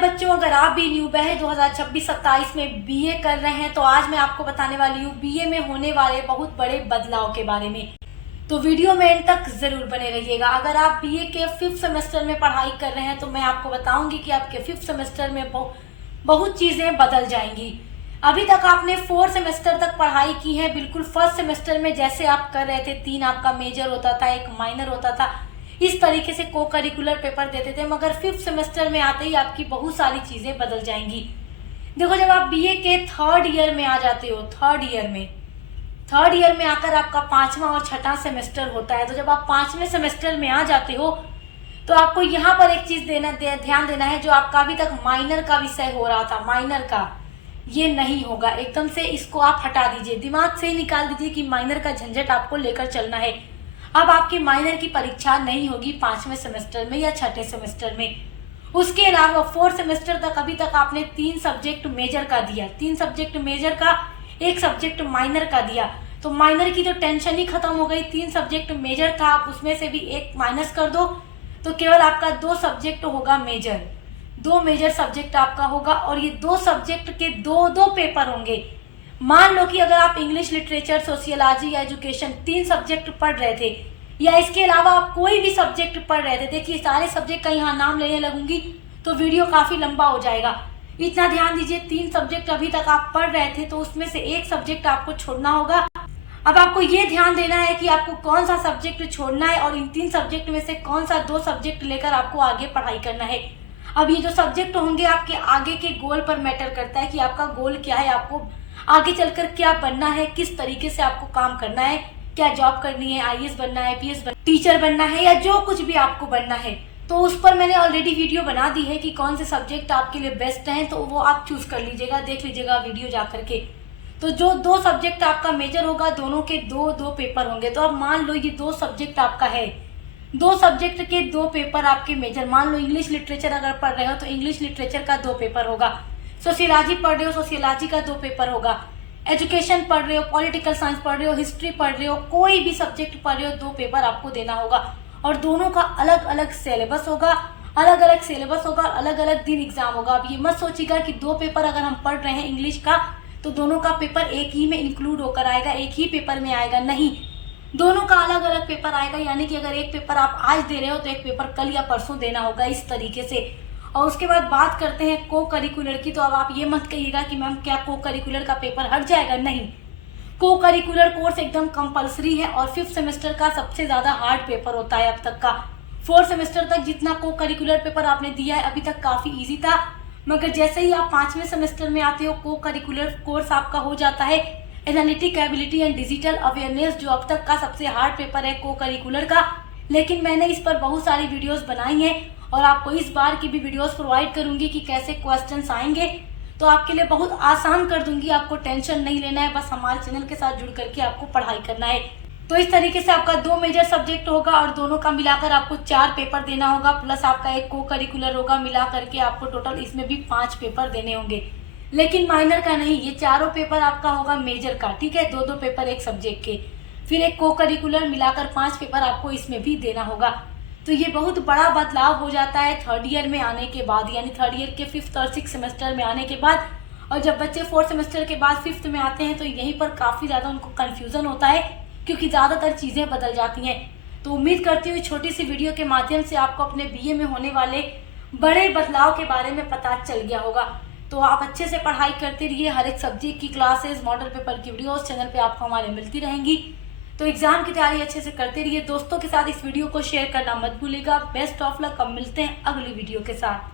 बच्चों, अगर आप भी न्यू बैच 2026-27 में बीए कर रहे हैं तो आज मैं आपको बताने वाली हूँ बीए में होने वाले बहुत बड़े बदलाव के बारे में। तो वीडियो में एंड तक जरूर बने रहिएगा। अगर आप बीए के 5th सेमेस्टर में पढ़ाई कर रहे हैं तो मैं आपको बताऊंगी कि आपके 5th सेमेस्टर में बहुत चीजें बदल जाएंगी। अभी तक आपने 4 सेमेस्टर तक पढ़ाई की है, बिल्कुल फर्स्ट सेमेस्टर में जैसे आप कर रहे थे, 3 आपका मेजर होता था, 1 माइनर होता था, इस तरीके से को करिकुलर पेपर देते थे। मगर 5th सेमेस्टर में आते ही आपकी बहुत सारी चीजें बदल जाएंगी। देखो, जब आप बीए के 3rd ईयर में आ जाते हो, 3rd ईयर में आकर आपका 5वां और 6ठा सेमेस्टर होता है। तो जब आप 5वें सेमेस्टर में आ जाते हो तो आपको यहाँ पर एक चीज ध्यान देना है, जो आपका अभी तक माइनर का विषय हो रहा था, माइनर का ये नहीं होगा। एकदम से इसको आप हटा दीजिए, दिमाग से ही निकाल दीजिए कि माइनर का झंझट आपको लेकर चलना है। अब आपकी माइनर की परीक्षा नहीं होगी 5वें सेमेस्टर में या 6ठे सेमेस्टर में। उसके अलावा 4th सेमेस्टर तक अभी तक आपने 3 सब्जेक्ट मेजर का दिया, 3 सब्जेक्ट मेजर का, 1 सब्जेक्ट माइनर का दिया। तो माइनर की तो टेंशन ही खत्म हो गई। 3 सब्जेक्ट मेजर था, आप उसमें से भी 1 माइनस कर दो तो केवल आपका 2 सब्जेक्ट होगा मेजर, 2 मेजर सब्जेक्ट आपका होगा। और ये 2 सब्जेक्ट के 2 पेपर होंगे। मान लो कि अगर आप इंग्लिश लिटरेचर, सोशियोलॉजी या एजुकेशन 3 सब्जेक्ट पढ़ रहे थे, या इसके अलावा आप कोई भी सब्जेक्ट पढ़ रहे थे, देखिए सारे सब्जेक्ट का यहाँ नाम लेने लगूंगी तो वीडियो काफी लंबा हो जाएगा। इतना ध्यान दीजिए, 3 सब्जेक्ट अभी तक आप पढ़ रहे थे तो उसमें से 1 सब्जेक्ट आपको छोड़ना होगा। अब आपको ये ध्यान देना है कि आपको कौन सा सब्जेक्ट छोड़ना है और इन 3 सब्जेक्ट में से कौन सा 2 सब्जेक्ट लेकर आपको आगे पढ़ाई करना है। अब ये जो सब्जेक्ट होंगे आपके आगे के गोल पर मैटर करता है कि आपका गोल क्या है, आपको आगे चलकर क्या बनना है, किस तरीके से आपको काम करना है, क्या जॉब करनी है, आईएएस बनना है, पीएस टीचर बनना है, या जो कुछ भी आपको बनना है। तो उस पर मैंने ऑलरेडी वीडियो बना दी है कि कौन से सब्जेक्ट आपके लिए बेस्ट हैं, तो वो आप चूज कर लीजिएगा, देख लीजिएगा वीडियो जा करके। तो जो 2 सब्जेक्ट आपका मेजर होगा, दोनों के 2 पेपर होंगे। तो अब मान लो ये 2 सब्जेक्ट आपका है, 2 सब्जेक्ट के 2 पेपर आपके मेजर। मान लो इंग्लिश लिटरेचर अगर पढ़ रहे हो तो इंग्लिश लिटरेचर का 2 पेपर होगा, सोशियोलॉजी पढ़ रहे हो सोशियोलॉजी का 2 पेपर होगा, एजुकेशन पढ़ रहे हो, पॉलिटिकल साइंस पढ़ रहे हो, हिस्ट्री पढ़ रहे हो, कोई भी सब्जेक्ट पढ़ रहे हो, 2 पेपर आपको देना होगा। और दोनों का अलग अलग सिलेबस होगा, अलग अलग दिन एग्जाम होगा। अब ये मत सोचिएगा कि 2 पेपर अगर हम पढ़ रहे हैं इंग्लिश का तो दोनों का पेपर एक ही में इंक्लूड होकर आएगा, एक ही पेपर में आएगा, नहीं, दोनों का अलग अलग पेपर आएगा। यानी कि अगर एक पेपर आप आज दे रहे हो तो एक पेपर कल या परसों देना होगा, इस तरीके से। और उसके बाद बात करते हैं को करिकुलर की। तो अब आप ये मत कहिएगा कि मैम क्या को करिकुलर का पेपर हट जाएगा, नहीं, को करिकुलर कोर्स एकदम कंपलसरी है और 5th सेमेस्टर का सबसे ज्यादा हार्ड पेपर होता है अब तक का। 4th सेमेस्टर तक जितना को करिकुलर पेपर आपने दिया है अभी तक काफी इजी था, मगर जैसे ही आप 5वें सेमेस्टर में आते हो को करिकुलर कोर्स आपका हो जाता है analytic ability and digital awareness, जो अब तक का सबसे हार्ड पेपर है को करिकुलर का। लेकिन मैंने इस पर बहुत सारी वीडियोस बनाई हैं और आपको इस बार की भी वीडियोस प्रोवाइड करूंगी कि कैसे क्वेश्चंस आएंगे, तो आपके लिए बहुत आसान कर दूंगी। आपको टेंशन नहीं लेना है, बस हमारे चैनल के साथ जुड़ करके आपको पढ़ाई करना है। तो इस तरीके से आपका 2 मेजर सब्जेक्ट होगा और दोनों का मिलाकर आपको 4 पेपर देना होगा, प्लस आपका 1 को करिकुलर होगा, मिला करके आपको टोटल इसमें भी 5 पेपर देने होंगे। लेकिन माइनर का नहीं, ये चारों पेपर आपका होगा मेजर का, ठीक है, 2 पेपर एक सब्जेक्ट के, फिर 1 को करिकुलर, मिलाकर 5 पेपर आपको इसमें भी देना होगा। तो ये बहुत बड़ा बदलाव हो जाता है 3rd ईयर में आने के बाद, यानी 3rd ईयर के 5th और 6th सेमेस्टर में आने के बाद। और जब बच्चे 4th सेमेस्टर के बाद 5th में आते हैं तो यहीं पर काफी ज्यादा उनको कंफ्यूजन होता है, क्योंकि ज्यादातर चीजें बदल जाती हैं। तो उम्मीद करती हूँ छोटी सी वीडियो के माध्यम से आपको अपने बीए में होने वाले बड़े बदलाव के बारे में पता चल गया होगा। तो आप अच्छे से पढ़ाई करते रहिए, हर एक सब्जेक्ट की क्लासेस, मॉडल पेपर की वीडियोस चैनल पे आपको हमारे मिलती रहेंगी। तो एग्जाम की तैयारी अच्छे से करते रहिए। दोस्तों के साथ इस वीडियो को शेयर करना मत भूलिएगा। Best of luck. अब मिलते हैं अगली वीडियो के साथ।